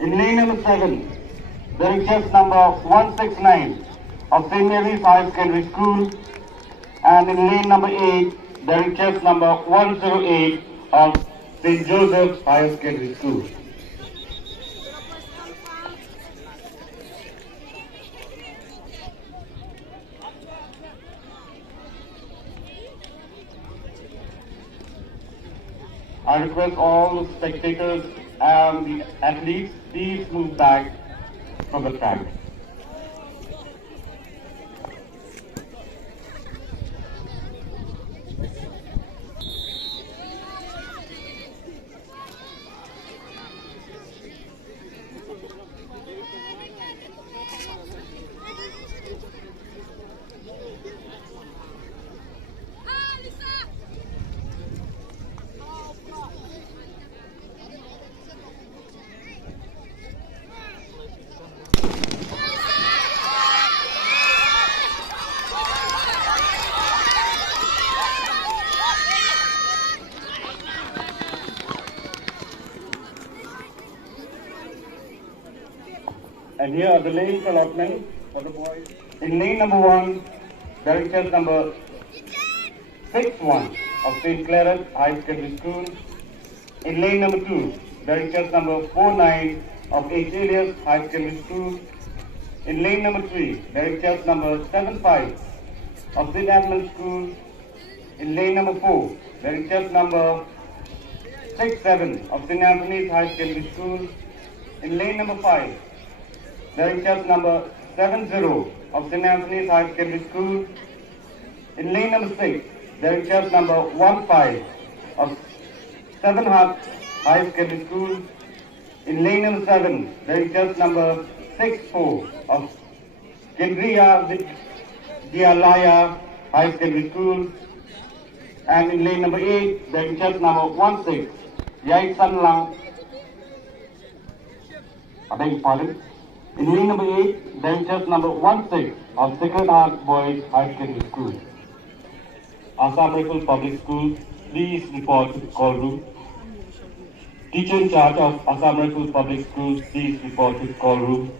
In lane number 7, there is just number 169 of St. Mary's High Secondary School. And in lane number 8, there is just number 108 of St. Joseph's Higher Secondary School. I request all the spectators and the athletes, please move back from the track. And here are the lanes allotment for the boys. In lane number 1, there is just number 61 of St. Clara's High Secondary School. In lane number 2, there is just number 49 of H. Elias High Secondary School. In lane number 3, there is just number 75 of St. Edmund's School. In lane number 4, there is just number 67 of St. Anthony's High Secondary School. In lane number 5, there is just number 70 of St. Anthony's High Secondary School. In lane number 6, there is just number 15 of Seven Hearts High Secondary School. In lane number 7, there is just number 64 of MEGHALAYA High Secondary School. And in lane number 8, there is just number 16, Yai San Lang. I beg your pardon. In lane number 8, there is just number 16 of Sacred Heart Boys High Secondary School. Assam Rifle Public School, please report to the call room. Teacher in charge of Assam Rifle Public Schools, please report to the call room.